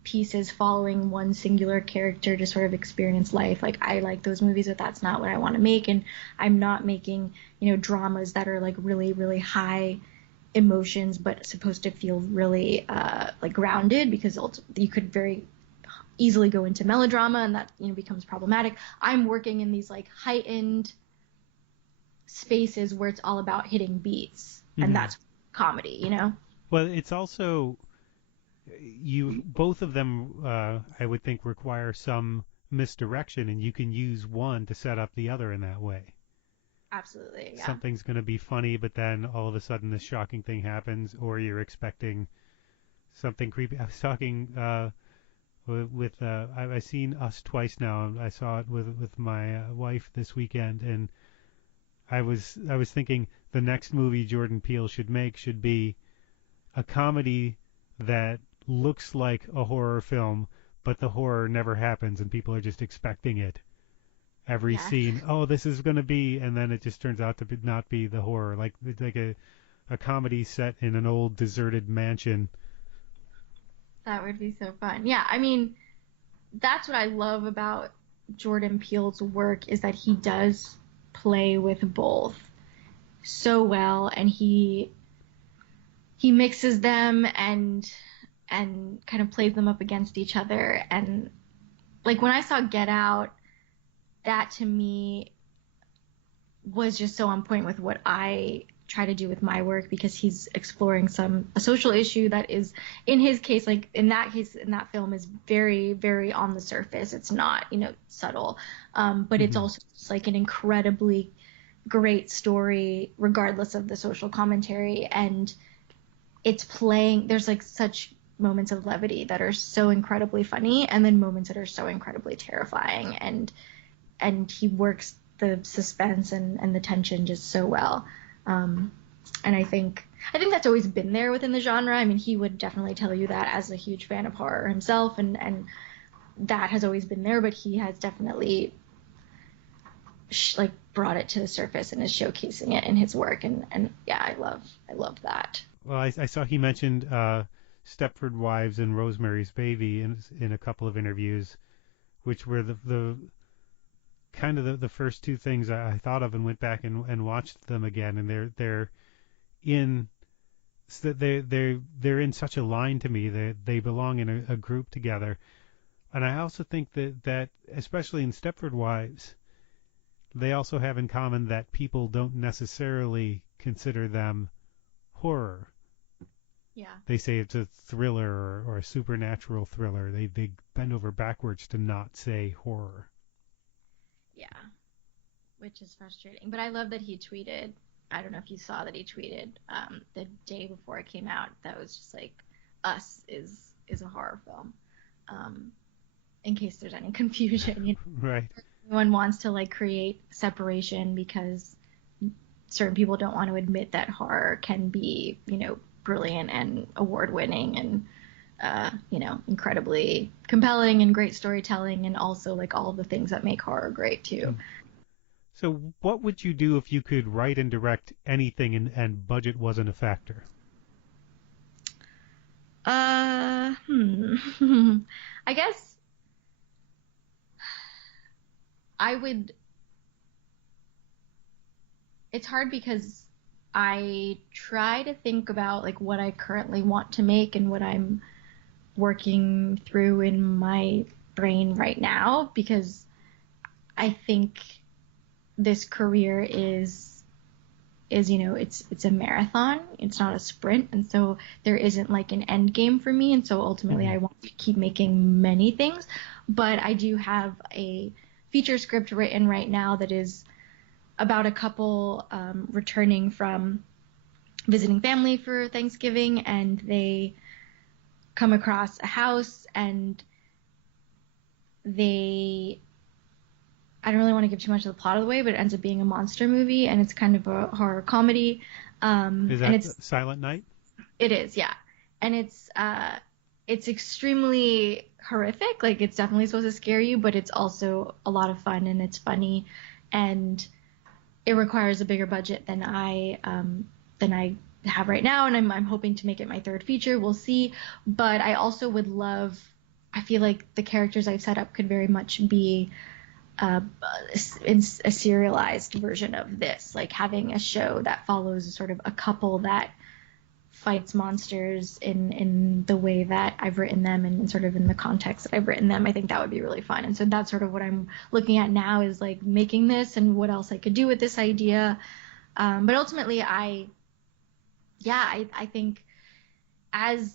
pieces following one singular character to sort of experience life. Like, I like those movies, but that's not what I want to make. And I'm not making dramas that are like really, really high emotions but supposed to feel really like grounded, because you could very easily go into melodrama, and that becomes problematic. I'm working in these like heightened spaces where it's all about hitting beats, and that's comedy. Well, it's also, both of them I would think require some misdirection, and you can use one to set up the other in that way. Absolutely, yeah. Something's going to be funny, but then all of a sudden this shocking thing happens, or you're expecting something creepy. I was talking with I've seen Us twice now. I saw it with my wife this weekend, and I was thinking the next movie Jordan Peele should make should be a comedy that looks like a horror film, but the horror never happens, and people are just expecting it. Every scene, oh, this is going to be, and then it just turns out to not be the horror, like a comedy set in an old deserted mansion. That would be so fun. Yeah, I mean, that's what I love about Jordan Peele's work, is that he does play with both so well, and he mixes them and kind of plays them up against each other. And like when I saw Get Out, that to me was just so on point with what I try to do with my work, because he's exploring a social issue that is, in his case, like in that film, is very, very on the surface. It's not, subtle, but it's also just like an incredibly great story regardless of the social commentary. And there's like such moments of levity that are so incredibly funny, and then moments that are so incredibly terrifying, and he works the suspense and the tension just so well. And I think that's always been there within the genre. I mean, he would definitely tell you that as a huge fan of horror himself, and that has always been there, but he has definitely like brought it to the surface and is showcasing it in his work. And yeah, I love that. Well, I saw he mentioned Stepford Wives and Rosemary's Baby in a couple of interviews, which were the kind of the first two things I thought of, and went back and watched them again, and they're in such a line to me. They belong in a group together. And I also think that especially in Stepford Wives, they also have in common that people don't necessarily consider them horror. Yeah. They say it's a thriller or a supernatural thriller. They bend over backwards to not say horror. Yeah, which is frustrating. But I love that he tweeted. I don't know if you saw that he tweeted the day before it came out, that was just like, Us is a horror film. In case there's any confusion, Right. Everyone wants to like create separation because certain people don't want to admit that horror can be, brilliant and award-winning and incredibly compelling and great storytelling, and also like all the things that make horror great too. So what would you do if you could write and direct anything and budget wasn't a factor? I guess I would. It's hard because I try to think about like what I currently want to make and what I'm working through in my brain right now, because I think this career is it's a marathon. It's not a sprint, and so there isn't like an end game for me, and so ultimately I want to keep making many things. But I do have a feature script written right now that is about a couple returning from visiting family for Thanksgiving, and they come across a house, and I don't really want to give too much of the plot of the way, but it ends up being a monster movie, and it's kind of a horror comedy. Is that and it's Silent Night? It is, yeah. And it's extremely horrific. Like, it's definitely supposed to scare you, but it's also a lot of fun, and it's funny, and it requires a bigger budget than I have right now, and I'm hoping to make it my third feature. We'll see. But I also would love. I feel like the characters I've set up could very much be in a serialized version of this, like having a show that follows sort of a couple that fights monsters in the way that I've written them and sort of in the context that I've written them. I think that would be really fun. And so that's sort of what I'm looking at now, is like making this and what else I could do with this idea. But ultimately I think as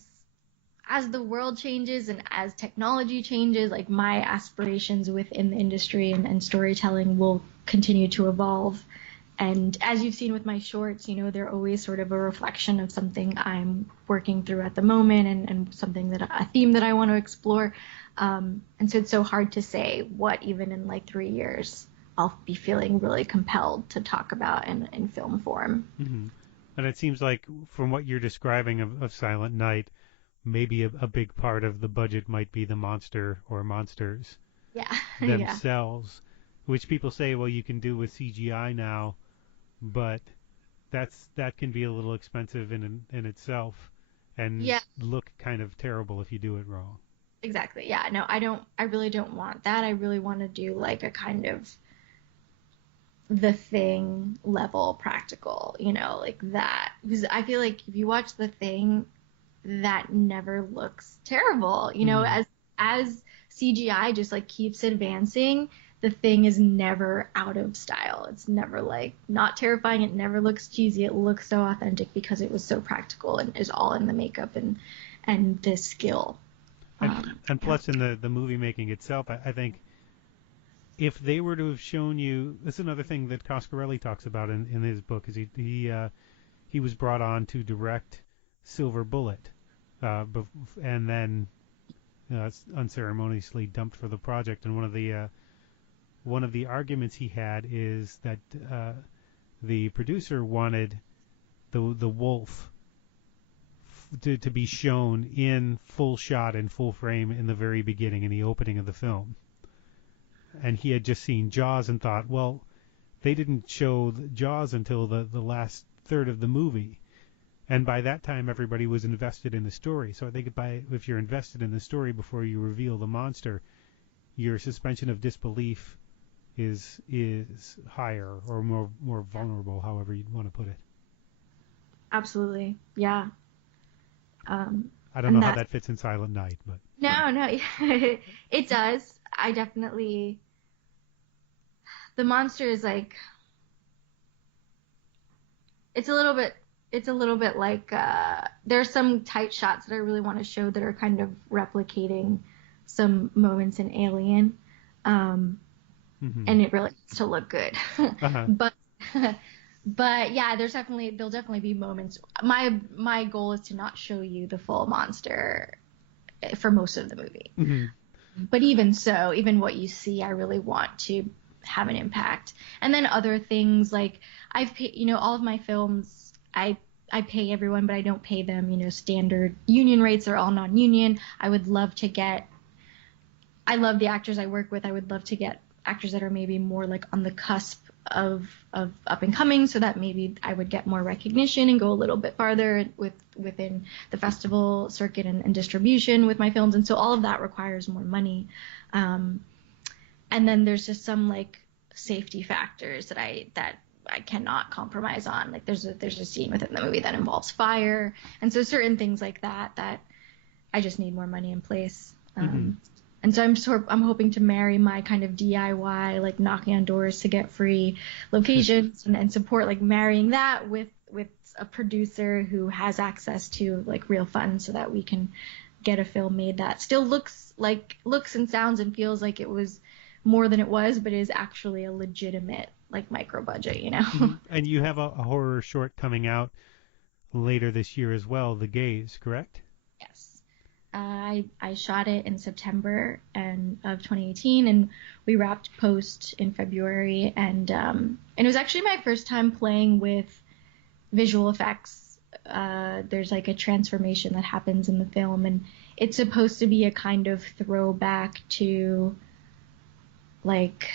the world changes and as technology changes, like my aspirations within the industry and storytelling will continue to evolve. And as you've seen with my shorts, they're always sort of a reflection of something I'm working through at the moment, and something a theme that I want to explore. And so it's so hard to say what, even in like 3 years, I'll be feeling really compelled to talk about in film form. Mm-hmm. And it seems like from what you're describing of Silent Night, maybe a big part of the budget might be the monster or monsters themselves, which people say, well, you can do with CGI now, but that can be a little expensive in itself, and look kind of terrible if you do it wrong. Exactly. Yeah. No, I really don't want that. I really want to do like a kind of The Thing level practical, like that. Because I feel like if you watch The Thing, that never looks terrible. As CGI just like keeps advancing, The Thing is never out of style. It's never like not terrifying. It never looks cheesy. It looks so authentic because it was so practical and is all in the makeup and the skill. And plus in the movie making itself, I think if they were to have shown you, this is another thing that Coscarelli talks about in his book, is he was brought on to direct Silver Bullet, and then unceremoniously dumped for the project. And one of the arguments he had is that the producer wanted the wolf to be shown in full shot and full frame in the very beginning, in the opening of the film. And he had just seen Jaws and thought, well, they didn't show Jaws until the last third of the movie. And by that time, everybody was invested in the story. So I think if you're invested in the story before you reveal the monster, your suspension of disbelief is higher, or more vulnerable, however you'd want to put it. Absolutely. Yeah. I don't know how that fits in Silent Night, but no, it does. I definitely. The monster is like. It's a little bit like there's some tight shots that I really want to show that are kind of replicating some moments in Alien, and it really needs to look good. But yeah, there'll definitely be moments. My goal is to not show you the full monster for most of the movie. Mm-hmm. But even so, even what you see, I really want to have an impact. And then other things like I've paid, all of my films, I pay everyone, but I don't pay them, standard union rates. They're all non-union. I love the actors I work with. I would love to get actors that are maybe more like on the cusp of up and coming, so that maybe I would get more recognition and go a little bit farther within the festival circuit and distribution with my films. And so all of that requires more money. And then there's just some like safety factors that I cannot compromise on. Like there's a scene within the movie that involves fire, and so certain things like that I just need more money in place. And so I'm hoping to marry my kind of DIY, like knocking on doors to get free locations and support, like marrying that with a producer who has access to like real funds so that we can get a film made that still looks and sounds and feels like it was more than it was, but is actually a legitimate like micro budget, you know. And you have a horror short coming out later this year as well, The Gaze, correct? Yes. I shot it in September of 2018, and we wrapped post in February, and it was actually my first time playing with visual effects. There's like a transformation that happens in the film, and it's supposed to be a kind of throwback to like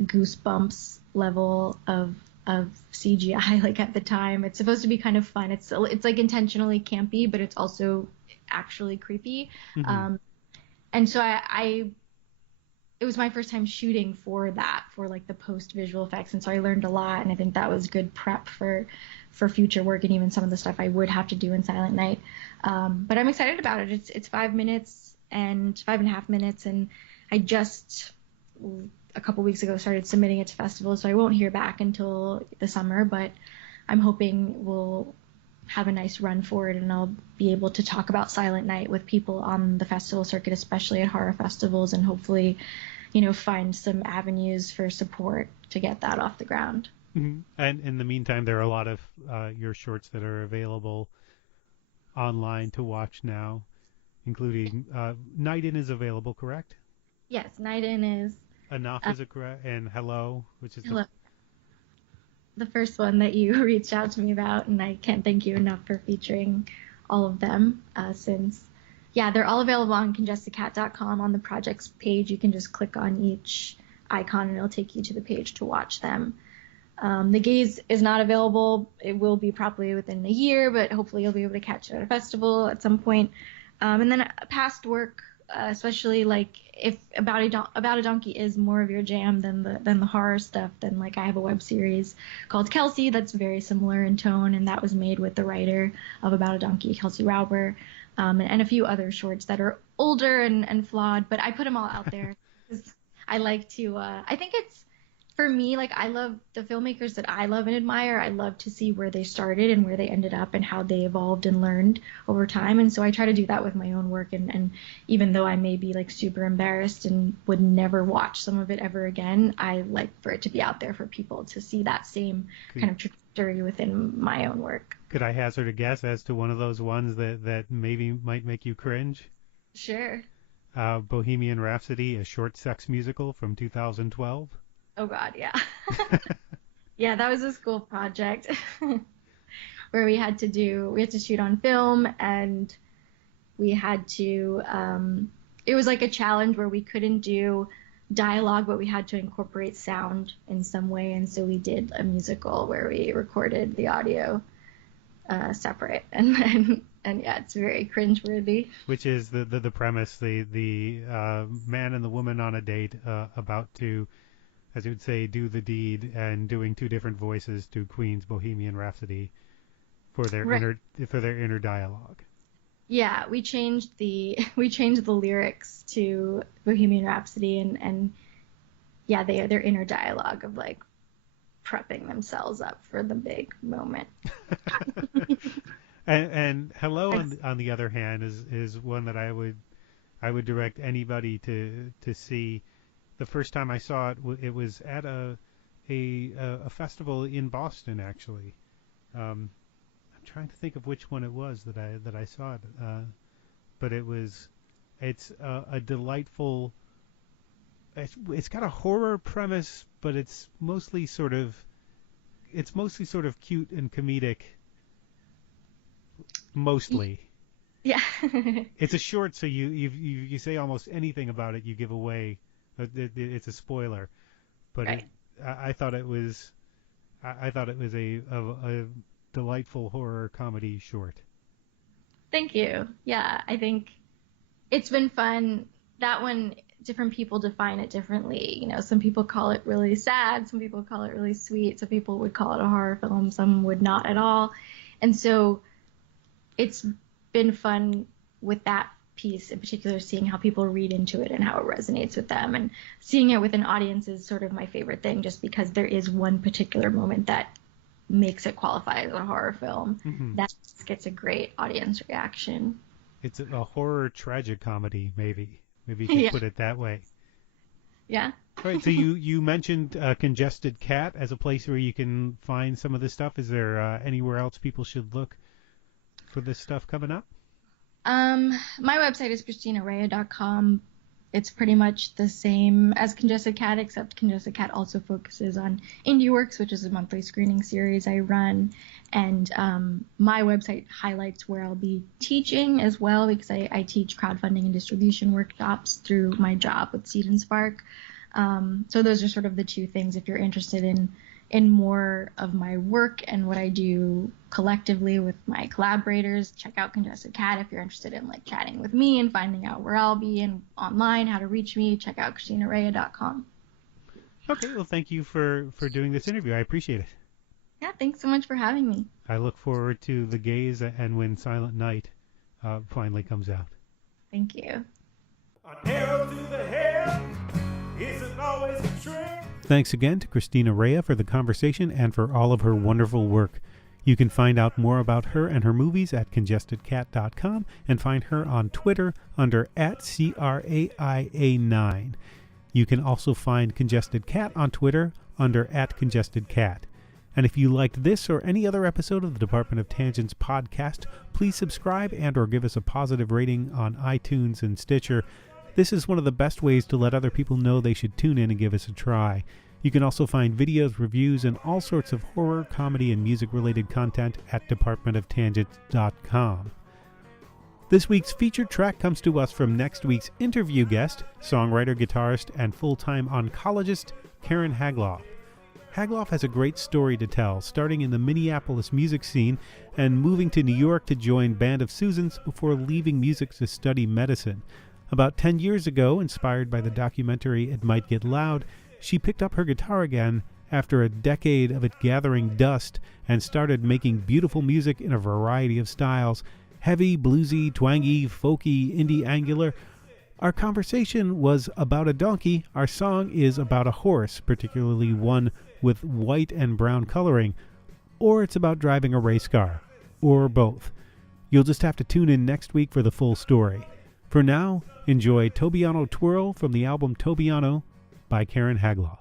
Goosebumps level of CGI. Like at the time, it's supposed to be kind of fun. It's like intentionally campy, but it's also actually creepy. And so it was my first time shooting for like the post visual effects, and so I learned a lot, and I think that was good prep for future work and even some of the stuff I would have to do in Silent Night. But I'm excited about it. It's 5 minutes and 5.5 minutes, and I just a couple weeks ago started submitting it to festivals, so I won't hear back until the summer, but I'm hoping we'll have a nice run for it, and I'll be able to talk about Silent Night with people on the festival circuit, especially at horror festivals, and hopefully, find some avenues for support to get that off the ground. And in the meantime, there are a lot of your shorts that are available online to watch now, including Night In is available, correct? Yes, Night In is. Enough is correct, and Hello, which is Hello. The first one that you reached out to me about, and I can't thank you enough for featuring all of them they're all available on congestedcat.com. On the projects page, you can just click on each icon and it'll take you to the page to watch them. The Gaze is not available. It will be probably within a year, but hopefully you'll be able to catch it at a festival at some point. And then past work, especially like if About a Donkey is more of your jam than the horror stuff, then like I have a web series called Kelsey that's very similar in tone, and that was made with the writer of About a Donkey, Kelsey Rauber, and a few other shorts that are older and flawed, but I put them all out there because I like to. I think it's for me, like I love the filmmakers that I love and admire. I love to see where they started and where they ended up and how they evolved and learned over time. And so I try to do that with my own work. And even though I may be like super embarrassed and would never watch some of it ever again, I like for it to be out there for people to see that same kind of trajectory within my own work. Could I hazard a guess as to one of those ones that maybe might make you cringe? Sure. Bohemian Rhapsody, a short sex musical from 2012. Oh God, yeah. Yeah, that was a school project where we had to shoot on film, and we had to, it was like a challenge where we couldn't do dialogue, but we had to incorporate sound in some way. And so we did a musical where we recorded the audio separate, and yeah, it's very cringeworthy. Which is the premise, the man and the woman on a date about to, as you would say, do the deed, and doing two different voices to Queen's Bohemian Rhapsody for their inner dialogue. Yeah, we changed the lyrics to Bohemian Rhapsody, and yeah, their inner dialogue of like prepping themselves up for the big moment. and Hello, on the other hand, is one that I would direct anybody to see. The first time I saw it, it was at a festival in Boston, actually. I'm trying to think of which one it was that I saw it, but it's a delightful. It's got a horror premise, but it's mostly sort of cute and comedic. Mostly. Yeah. It's a short, so you say almost anything about it, you give away. It's a spoiler, but right. I thought it was a delightful horror comedy short. Thank you. Yeah, I think it's been fun. That one, different people define it differently. You know, some people call it really sad, some people call it really sweet, some people would call it a horror film, some would not at all. And so it's been fun with that piece in particular, seeing how people read into it and how it resonates with them. And seeing it with an audience is sort of my favorite thing, just because there is one particular moment that makes it qualify as a horror film. Mm-hmm. That just gets a great audience reaction. It's a horror tragic comedy, maybe. Maybe you could put it that way. Yeah. All right, so you mentioned Congested Cat as a place where you can find some of this stuff. Is there anywhere else people should look for this stuff coming up? My website is ChristinaRaia.com. It's pretty much the same as Congested Cat, except Congested Cat also focuses on Indie Works, which is a monthly screening series I run. And my website highlights where I'll be teaching as well, because I teach crowdfunding and distribution workshops through my job with Seed and Spark. So those are sort of the two things. If you're interested in more of my work and what I do collectively with my collaborators, check out Congested Cat. If you're interested in like chatting with me and finding out where I'll be and online, how to reach me, check out ChristinaRaia.com. Okay, well, thank you for doing this interview. I appreciate it. Yeah, thanks so much for having me. I look forward to The Gaze and when Silent Night finally comes out. Thank you. An arrow to the head isn't always a trick. Thanks again to Christina Raia for the conversation and for all of her wonderful work. You can find out more about her and her movies at congestedcat.com and find her on Twitter under @CRAIA9. You can also find Congested Cat on Twitter under @CongestedCat. And if you liked this or any other episode of the Department of Tangents podcast, please subscribe and or give us a positive rating on iTunes and Stitcher. This is one of the best ways to let other people know they should tune in and give us a try. You can also find videos, reviews, and all sorts of horror, comedy, and music-related content at departmentoftangents.com. This week's featured track comes to us from next week's interview guest, songwriter, guitarist, and full-time oncologist, Karen Hagloff. Hagloff has a great story to tell, starting in the Minneapolis music scene and moving to New York to join Band of Susans before leaving music to study medicine. About 10 years ago, inspired by the documentary It Might Get Loud, she picked up her guitar again after a decade of it gathering dust and started making beautiful music in a variety of styles: heavy, bluesy, twangy, folky, indie, angular. Our conversation was about a donkey. Our song is about a horse, particularly one with white and brown coloring. Or it's about driving a race car. Or both. You'll just have to tune in next week for the full story. For now, enjoy Tobiano Twirl from the album Tobiano by Karen Hagloff.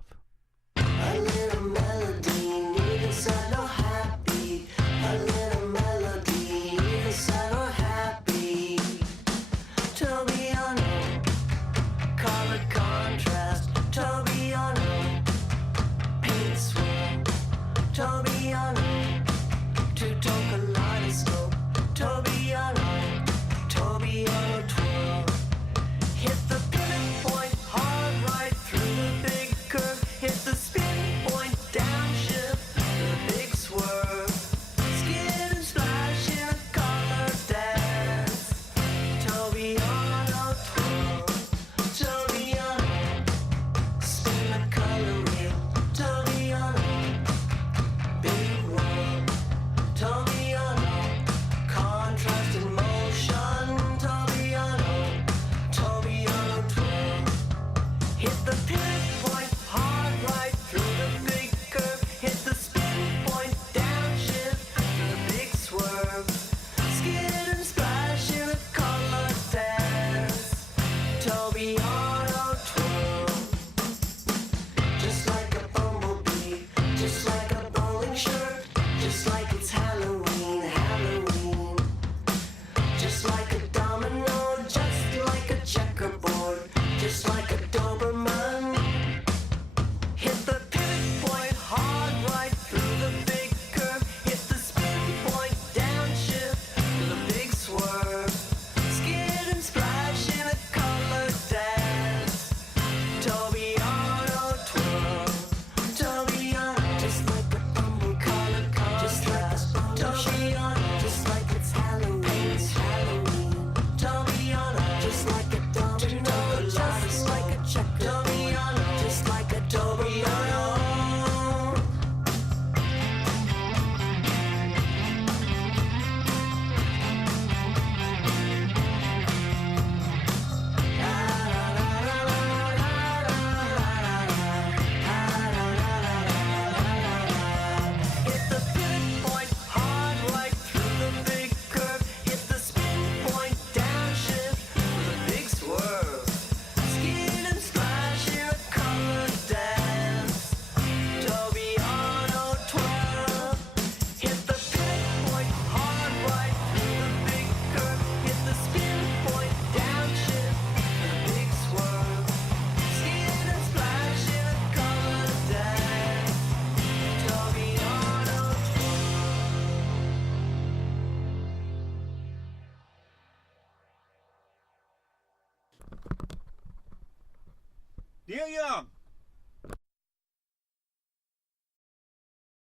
Neil Young.